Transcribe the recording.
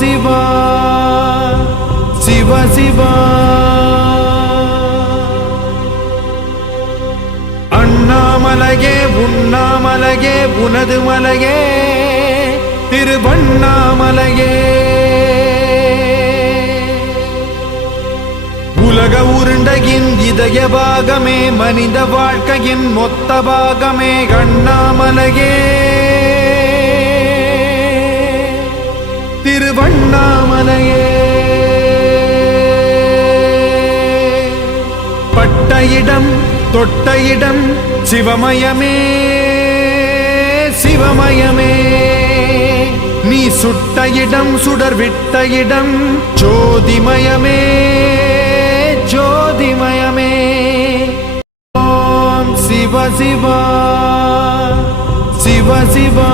சிவா சிவ சிவா அண்ணாமலையே உண்ணாமலையே உனது மலையே திருவண்ணாமலையே உலக உருண்டையின் இதய பாகமே மனித வாழ்க்கையின் மொத்த பாகமே அண்ணாமலையே திருவண்ணாமலையே பட்ட இடம் தொட்ட இடம் சிவமயமே சிவமயமே நீ சுட்ட இடம் சுடர் விட்ட இடம் ஜோதிமயமே ஜோதிமயமே ஓம் சிவ சிவா சிவ சிவா